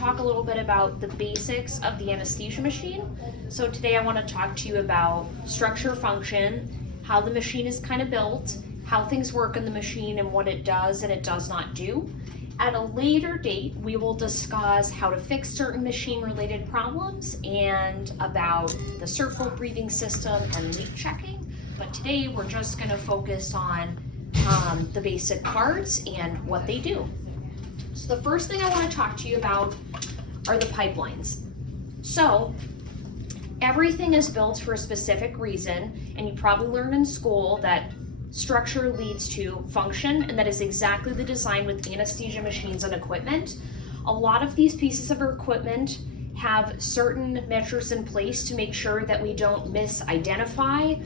talk a little bit about the basics of the anesthesia machine. So today I want to talk to you about structure, function, how the machine is kind of built, how things work in the machine and what it does and it does not do. At a later date, we will discuss how to fix certain machine-related problems and about the circle breathing system and leak checking. But today we're just going to focus on the basic parts and what they do. So the first thing I want to talk to you about are the pipelines. So everything is built for a specific reason, and you probably learned in school that structure leads to function, and that is exactly the design with anesthesia machines and equipment. A lot of these pieces of equipment have certain measures in place to make sure that we don't misidentify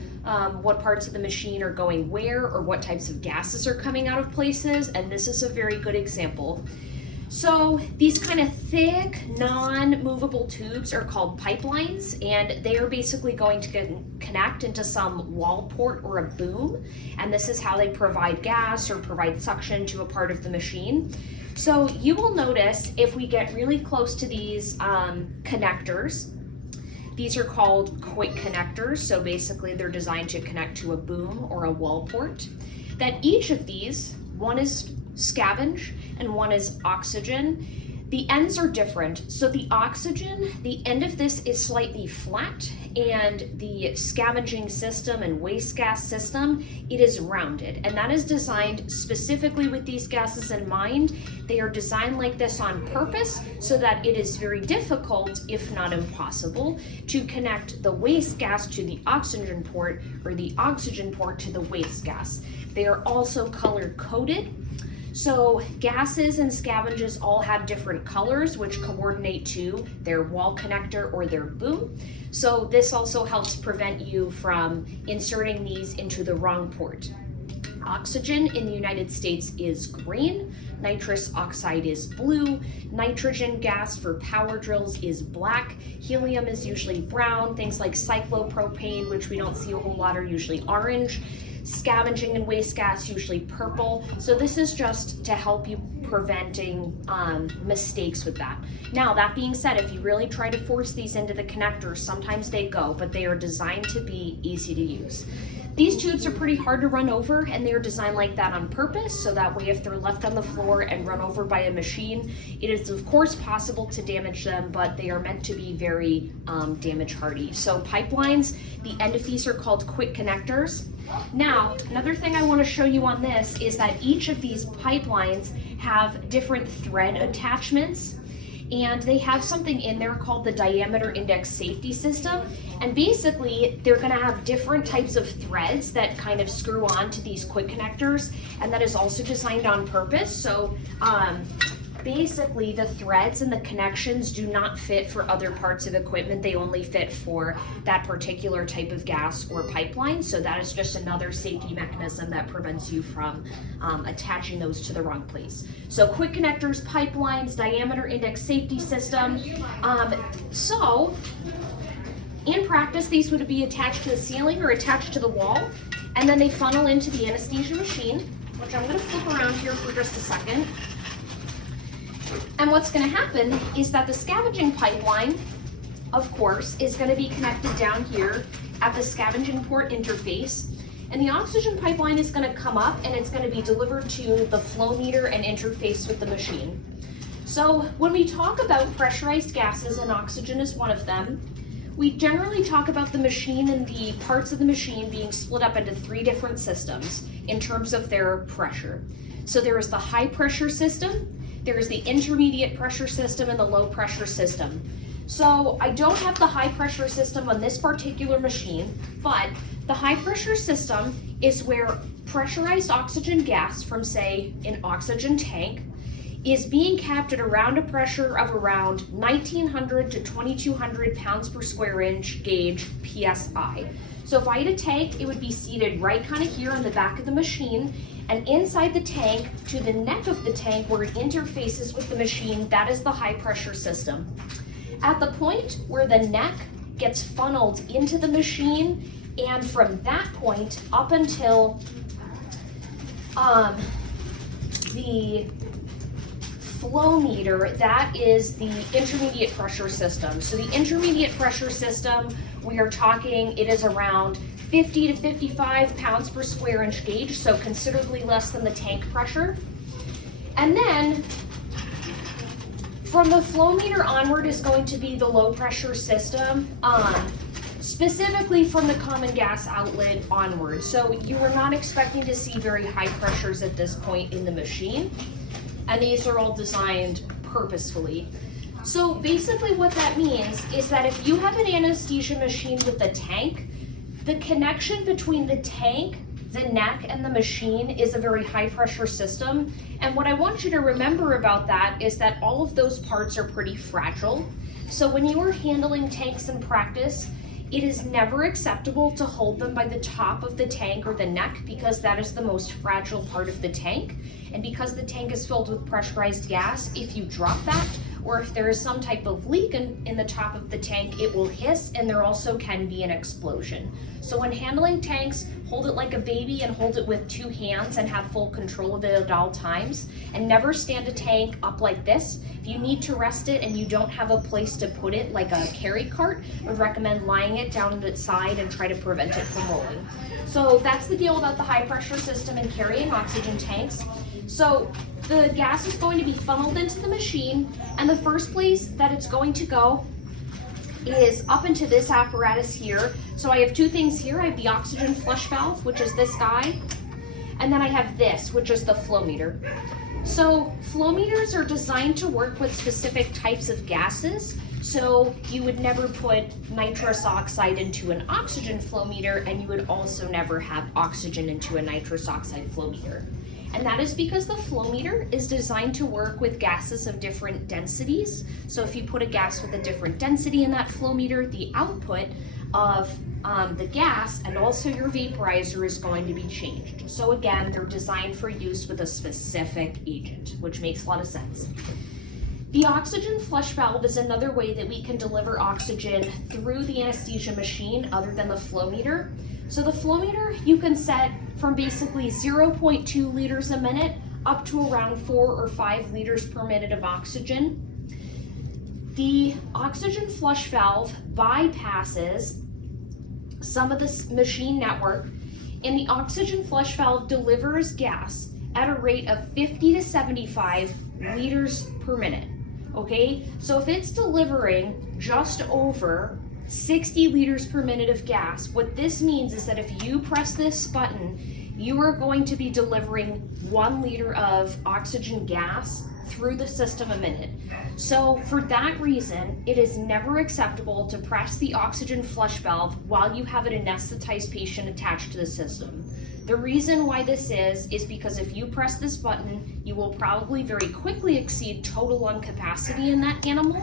what parts of the machine are going where or what types of gases are coming out of places, and this is a very good example. So these kind of thick, non-movable tubes are called pipelines, and they are basically going to connect into some wall port or a boom, and this is how they provide gas or provide suction to a part of the machine. So you will notice if we get really close to these connectors, these are called quick connectors, so basically they're designed to connect to a boom or a wall port, that each of these, one is scavenge and one is oxygen. The ends are different. So the oxygen, the end of this is slightly flat, and the scavenging system and waste gas system, it is rounded. And that is designed specifically with these gases in mind. They are designed like this on purpose so that it is very difficult, if not impossible, to connect the waste gas to the oxygen port or the oxygen port to the waste gas. They are also color coded. So gases and scavenges all have different colors which coordinate to their wall connector or their boom. So this also helps prevent you from inserting these into the wrong port. Oxygen in the United States is green, nitrous oxide is blue, nitrogen gas for power drills is black, helium is usually brown, things like cyclopropane, which we don't see a whole lot, are usually orange. Scavenging and waste gas usually purple. So this is just to help you preventing mistakes with that. Now that being said, if you really try to force these into the connectors, sometimes they go, but they are designed to be easy to use. These tubes are pretty hard to run over, and they are designed like that on purpose, so that way if they're left on the floor and run over by a machine, it is of course possible to damage them, but they are meant to be very damage hardy. So pipelines, the end of these are called quick connectors. Now, another thing I want to show you on this is that each of these pipelines have different thread attachments, and they have something in there called the diameter index safety system. And basically, they're going to have different types of threads that kind of screw on to these quick connectors, and that is also designed on purpose. So basically, the threads and the connections do not fit for other parts of equipment. They only fit for that particular type of gas or pipeline. So that is just another safety mechanism that prevents you from attaching those to the wrong place. So quick connectors, pipelines, diameter index safety system. So in practice, these would be attached to the ceiling or attached to the wall, and then they funnel into the anesthesia machine, which I'm going to flip around here for just a second. And what's going to happen is that the scavenging pipeline, of course, is going to be connected down here at the scavenging port interface. And the oxygen pipeline is going to come up and it's going to be delivered to the flow meter and interface with the machine. So when we talk about pressurized gases, and oxygen is one of them, we generally talk about the machine and the parts of the machine being split up into three different systems in terms of their pressure. So there is the high pressure system, there's the intermediate pressure system, and the low pressure system. So I don't have the high pressure system on this particular machine, but the high pressure system is where pressurized oxygen gas from, say, an oxygen tank is being capped at around a pressure of around 1900 to 2200 pounds per square inch gauge PSI. So if I had a tank, it would be seated right kind of here on the back of the machine, and inside the tank to the neck of the tank where it interfaces with the machine, that is the high pressure system. At the point where the neck gets funneled into the machine, and from that point up until the flow meter, that is the intermediate pressure system. So the intermediate pressure system, we are talking, it is around 50 to 55 pounds per square inch gauge, so considerably less than the tank pressure. And then from the flow meter onward is going to be the low pressure system, specifically from the common gas outlet onward. So you are not expecting to see very high pressures at this point in the machine. And these are all designed purposefully. So basically what that means is that if you have an anesthesia machine with a tank, the connection between the tank, the neck, and the machine is a very high pressure system. And what I want you to remember about that is that all of those parts are pretty fragile. So when you are handling tanks in practice, it is never acceptable to hold them by the top of the tank or the neck, because that is the most fragile part of the tank. And because the tank is filled with pressurized gas, if you drop that, or if there is some type of leak in the top of the tank, it will hiss, and there also can be an explosion. So when handling tanks, hold it like a baby and hold it with 2 hands and have full control of it at all times. And never stand a tank up like this. If you need to rest it and you don't have a place to put it, like a carry cart, I would recommend lying it down on its side and try to prevent it from rolling. So that's the deal about the high pressure system and carrying oxygen tanks. So the gas is going to be funneled into the machine, and the first place that it's going to go is up into this apparatus here. So I have 2 things here. I have the oxygen flush valve, which is this guy, and then I have this, which is the flow meter. So flow meters are designed to work with specific types of gases. So you would never put nitrous oxide into an oxygen flow meter, and you would also never have oxygen into a nitrous oxide flow meter. And that is because the flow meter is designed to work with gases of different densities. So if you put a gas with a different density in that flow meter, the output of the gas and also your vaporizer is going to be changed. So again, they're designed for use with a specific agent, which makes a lot of sense. The oxygen flush valve is another way that we can deliver oxygen through the anesthesia machine other than the flow meter. So the flow meter you can set from basically 0.2 liters a minute up to around 4 or 5 liters per minute of oxygen. The oxygen flush valve bypasses some of the machine network, and the oxygen flush valve delivers gas at a rate of 50 to 75 liters per minute. Okay, so if it's delivering just over 60 liters per minute of gas, what this means is that if you press this button, you are going to be delivering 1 liter of oxygen gas through the system a minute. So for that reason, it is never acceptable to press the oxygen flush valve while you have an anesthetized patient attached to the system. The reason why this is because if you press this button, you will probably very quickly exceed total lung capacity in that animal,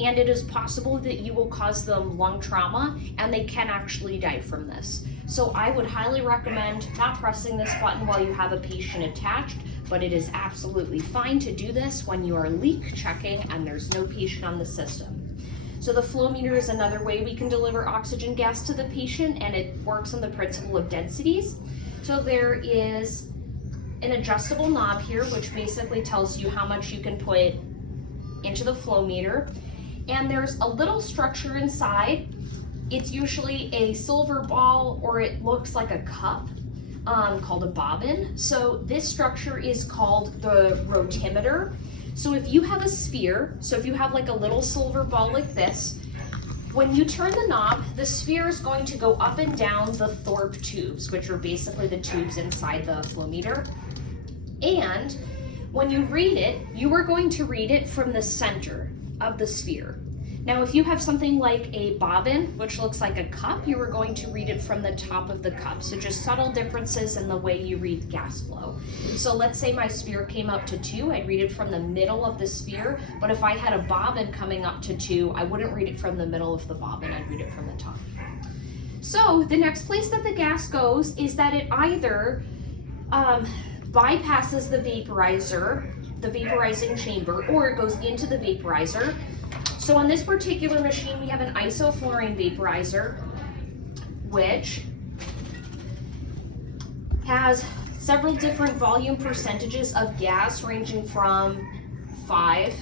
and it is possible that you will cause them lung trauma, and they can actually die from this. So I would highly recommend not pressing this button while you have a patient attached, but it is absolutely fine to do this when you are leak checking and there's no patient on the system. So the flow meter is another way we can deliver oxygen gas to the patient, and it works on the principle of densities. So there is an adjustable knob here, which basically tells you how much you can put into the flow meter. And there's a little structure inside. It's usually a silver ball, or it looks like a cup, called a bobbin. So this structure is called the rotimeter. So if you have a sphere, so if you have like a little silver ball like this, when you turn the knob, the sphere is going to go up and down the Thorpe tubes, which are basically the tubes inside the flow meter. And when you read it, you are going to read it from the center of the sphere. Now, if you have something like a bobbin, which looks like a cup, you are going to read it from the top of the cup. So just subtle differences in the way you read gas flow. So let's say my sphere came up to 2, I'd read it from the middle of the sphere, but if I had a bobbin coming up to 2, I wouldn't read it from the middle of the bobbin, I'd read it from the top. So the next place that the gas goes is that it either bypasses the vaporizer, the vaporizing chamber, or it goes into the vaporizer. So on this particular machine, we have an isoflurane vaporizer, which has several different volume percentages of gas ranging from 5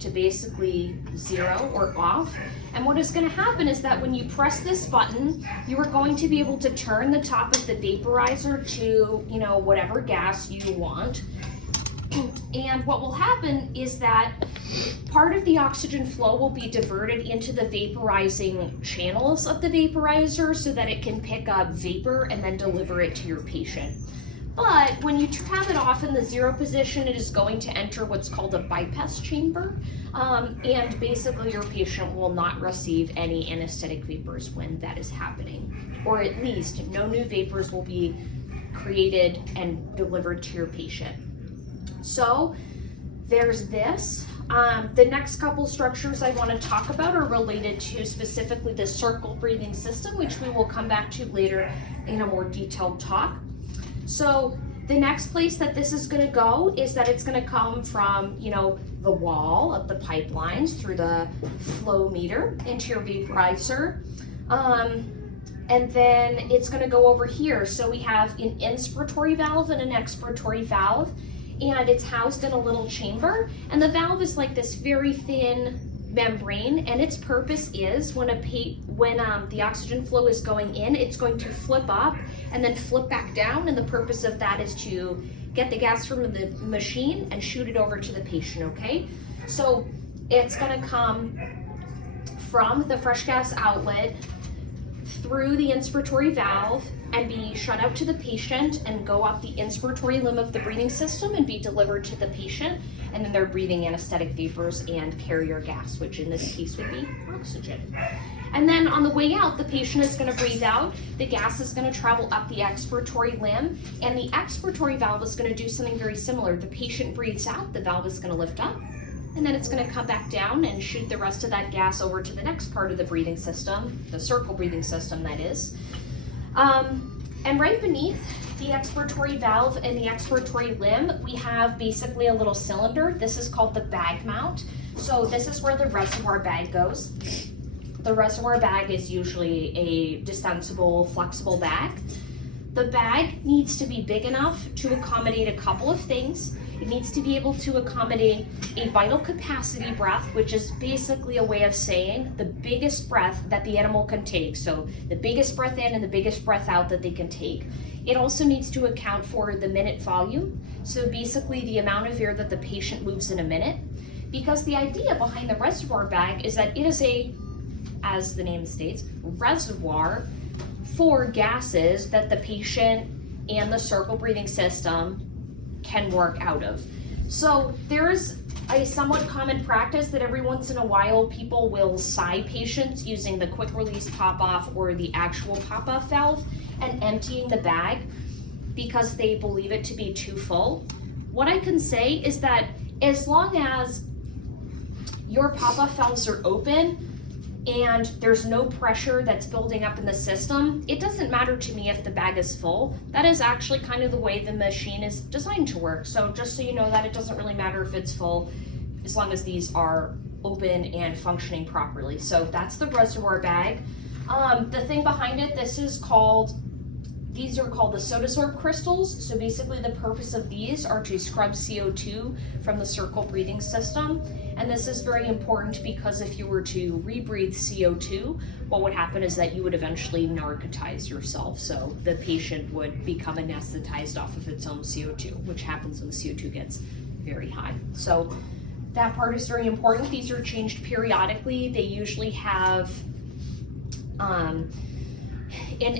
to basically 0 or off. And what is going to happen is that when you press this button, you are going to be able to turn the top of the vaporizer to, you know, whatever gas you want. And what will happen is that part of the oxygen flow will be diverted into the vaporizing channels of the vaporizer so that it can pick up vapor and then deliver it to your patient. But when you have it off in the 0 position, it is going to enter what's called a bypass chamber. And basically your patient will not receive any anesthetic vapors when that is happening. Or at least no new vapors will be created and delivered to your patient. So there's this. The next couple structures I want to talk about are related to specifically the circle breathing system, which we will come back to later in a more detailed talk. So the next place that this is going to go is that it's going to come from, you know, the wall of the pipelines through the flow meter into your vaporizer. And then it's going to go over here. So we have an inspiratory valve and an expiratory valve, and it's housed in a little chamber. And the valve is like this very thin membrane, and its purpose is when the oxygen flow is going in, it's going to flip up and then flip back down, and the purpose of that is to get the gas from the machine and shoot it over to the patient. Okay, so it's going to come from the fresh gas outlet through the inspiratory valve and be shut out to the patient and go up the inspiratory limb of the breathing system and be delivered to the patient, and then they're breathing anesthetic vapors and carrier gas, which in this case would be oxygen. And then on the way out, the patient is going to breathe out, the gas is going to travel up the expiratory limb, and the expiratory valve is going to do something very similar. The patient breathes out, the valve is going to lift up, and then it's going to come back down and shoot the rest of that gas over to the next part of the breathing system, the circle breathing system that is. And right beneath the expiratory valve and the expiratory limb, we have basically a little cylinder. This is called the bag mount. So this is where the reservoir bag goes. The reservoir bag is usually a distensible, flexible bag. The bag needs to be big enough to accommodate a couple of things. It needs to be able to accommodate a vital capacity breath, which is basically a way of saying the biggest breath that the animal can take. So the biggest breath in and the biggest breath out that they can take. It also needs to account for the minute volume. So basically the amount of air that the patient moves in a minute. Because the idea behind the reservoir bag is that it is a, as the name states, reservoir for gases that the patient and the circle breathing system can work out of. So there's a somewhat common practice that every once in a while people will sigh patients using the quick release pop-off or the actual pop-off valve and emptying the bag because they believe it to be too full. What I can say is that as long as your pop-off valves are open and there's no pressure that's building up in the system, it doesn't matter to me if the bag is full. That is actually kind of the way the machine is designed to work. So just so you know that it doesn't really matter if it's full, as long as these are open and functioning properly. So that's the reservoir bag. The thing behind it, these are called the soda-sorb crystals. So basically the purpose of these are to scrub CO2 from the circle breathing system. And this is very important because if you were to rebreathe CO2, what would happen is that you would eventually narcotize yourself. So the patient would become anesthetized off of its own CO2, which happens when CO2 gets very high. So that part is very important. These are changed periodically. They usually have an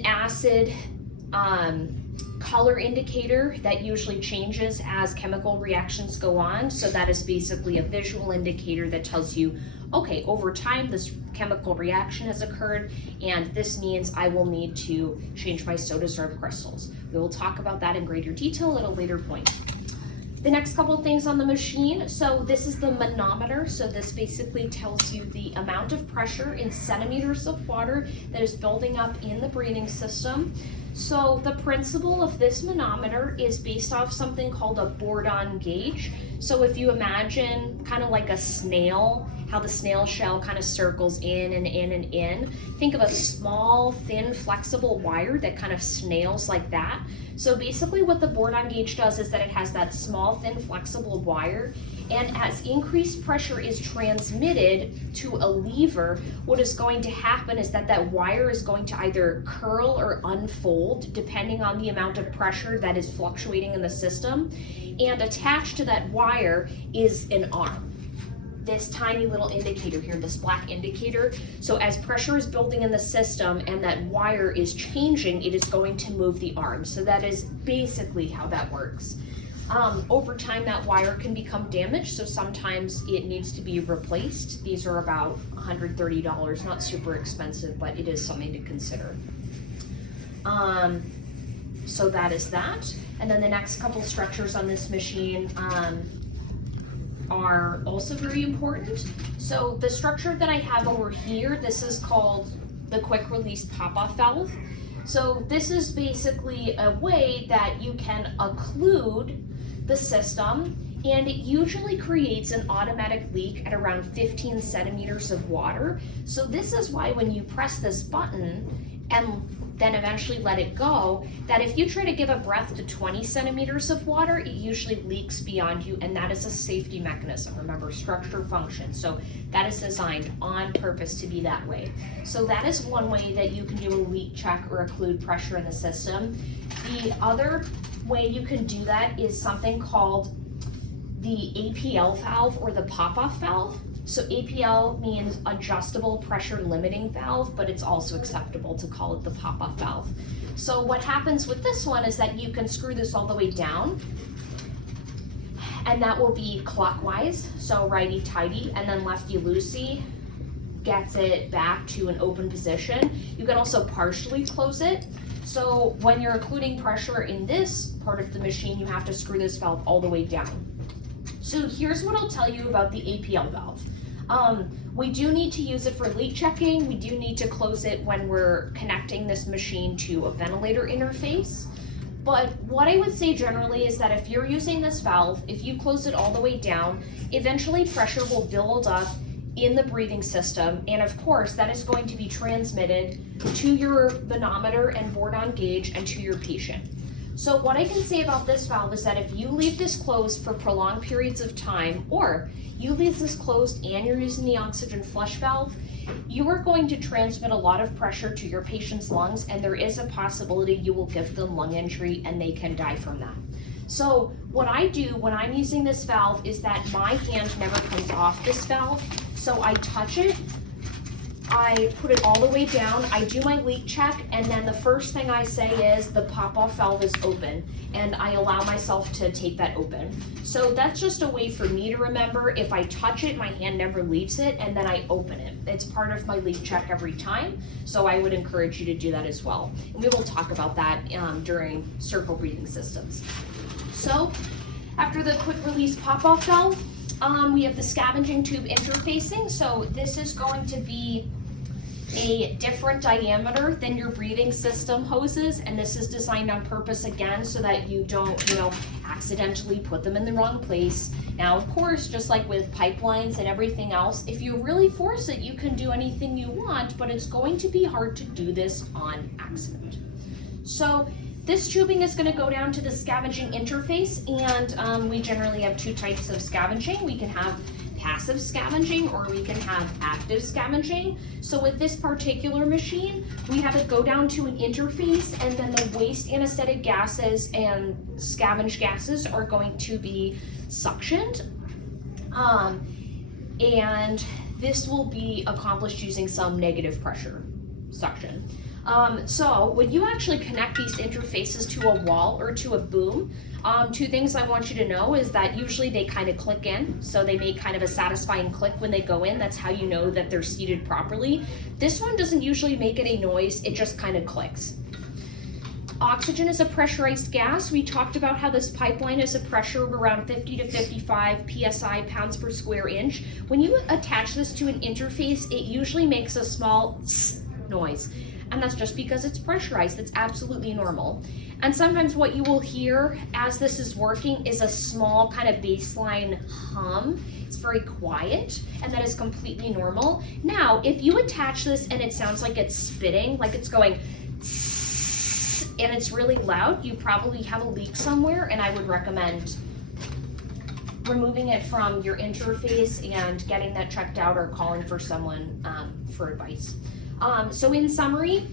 acid color indicator that usually changes as chemical reactions go on. So that is basically a visual indicator that tells you, okay, over time this chemical reaction has occurred and this means I will need to change my soda-sorb crystals. We will talk about that in greater detail at a later point. The next couple of things on the machine, so this is the manometer. So this basically tells you the amount of pressure in centimeters of water that is building up in the breathing system. So the principle of this manometer is based off something called a Bourdon gauge. So if you imagine kind of like a snail, how the snail shell kind of circles in and in and in, think of a small, thin, flexible wire that kind of snails like that. So basically what the board on gauge does is that it has that small, thin, flexible wire, and as increased pressure is transmitted to a lever, what is going to happen is that that wire is going to either curl or unfold depending on the amount of pressure that is fluctuating in the system. And attached to that wire is an arm. This tiny little indicator here, this black indicator. So as pressure is building in the system and that wire is changing, it is going to move the arm. So that is basically how that works. Over time, that wire can become damaged, so sometimes it needs to be replaced. These are about $130, not super expensive, but it is something to consider. So that is that. And then the next couple structures on this machine are also very important. So the structure that I have over here, this is called the quick release pop-off valve. So this is basically a way that you can occlude the system, and it usually creates an automatic leak at around 15 centimeters of water. So this is why when you press this button and then eventually let it go, that if you try to give a breath to 20 centimeters of water, it usually leaks beyond you, and that is a safety mechanism. Remember, structure function. So that is designed on purpose to be that way. So that is one way that you can do a leak check or occlude pressure in the system. The other way you can do that is something called the APL valve or the pop-off valve. So APL means adjustable pressure limiting valve, but it's also acceptable to call it the pop-off valve. So what happens with this one is that you can screw this all the way down, and that will be clockwise, so righty-tighty, and then lefty-loosey gets it back to an open position. You can also partially close it. So when you're occluding pressure in this part of the machine, you have to screw this valve all the way down. So here's what I'll tell you about the APL valve. We do need to use it for leak checking. We do need to close it when we're connecting this machine to a ventilator interface. But what I would say generally is that if you're using this valve, if you close it all the way down, eventually pressure will build up in the breathing system, and of course that is going to be transmitted to your manometer and board on gauge and to your patient. So what I can say about this valve is that if you leave this closed for prolonged periods of time, or you leave this closed and you're using the oxygen flush valve, you are going to transmit a lot of pressure to your patient's lungs, and there is a possibility you will give them lung injury and they can die from that. So what I do when I'm using this valve is that my hand never comes off this valve. So I touch it, I put it all the way down, I do my leak check, and then the first thing I say is the pop-off valve is open, and I allow myself to take that open. So that's just a way for me to remember. If I touch it, my hand never leaves it, and then I open it. It's part of my leak check every time, so I would encourage you to do that as well. And we will talk about that during circle breathing systems. So after the quick release pop-off valve, we have the scavenging tube interfacing. So this is going to be a different diameter than your breathing system hoses, and this is designed on purpose again so that you don't, accidentally put them in the wrong place. Now, of course, just like with pipelines and everything else, if you really force it, you can do anything you want, but it's going to be hard to do this on accident. So this tubing is going to go down to the scavenging interface, and we generally have two types of scavenging. We can have passive scavenging, or we can have active scavenging. So with this particular machine, we have it go down to an interface, and then the waste anesthetic gases and scavenged gases are going to be suctioned. And this will be accomplished using some negative pressure suction. So when you actually connect these interfaces to a wall or to a boom, two things I want you to know is that usually they kind of click in, so they make kind of a satisfying click when they go in. That's how you know that they're seated properly. This one doesn't usually make any noise, it just kind of clicks. Oxygen is a pressurized gas. We talked about how this pipeline is a pressure of around 50 to 55 psi, pounds per square inch. When you attach this to an interface, it usually makes a small noise. And that's just because it's pressurized. That's absolutely normal. And sometimes what you will hear as this is working is a small kind of baseline hum. It's very quiet, and that is completely normal. Now, if you attach this and it sounds like it's spitting, like it's going, and it's really loud, you probably have a leak somewhere, and I would recommend removing it from your interface and getting that checked out or calling for someone for advice. So in summary,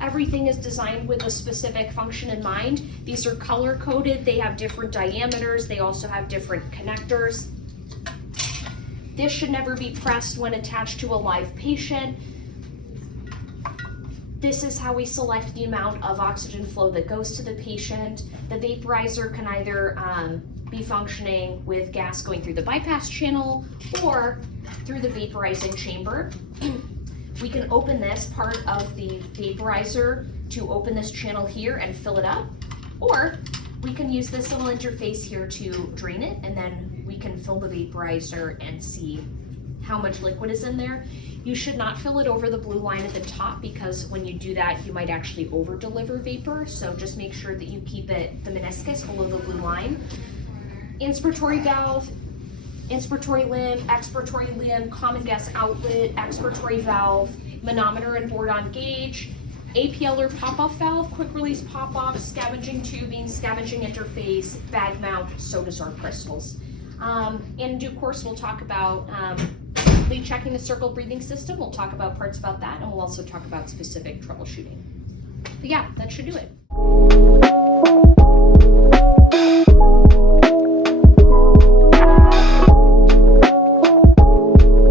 everything is designed with a specific function in mind. These are color coded, they have different diameters, they also have different connectors. This should never be pressed when attached to a live patient. This is how we select the amount of oxygen flow that goes to the patient. The vaporizer can either be functioning with gas going through the bypass channel or through the vaporizing chamber. We can open this part of the vaporizer to open this channel here and fill it up, or we can use this little interface here to drain it, and then we can fill the vaporizer and see how much liquid is in there. You should not fill it over the blue line at the top, because when you do that, you might actually over deliver vapor. So just make sure that you keep it, the meniscus, below the blue line. Inspiratory valve, inspiratory limb, expiratory limb, common gas outlet, expiratory valve, manometer and board-on gauge, APL or pop-off valve, quick release pop-off, scavenging tubing, scavenging interface, bag mount, soda-absorbed crystals. In due course, we'll talk about lead checking the circle breathing system. We'll talk about parts about that, and we'll also talk about specific troubleshooting. But yeah, that should do it.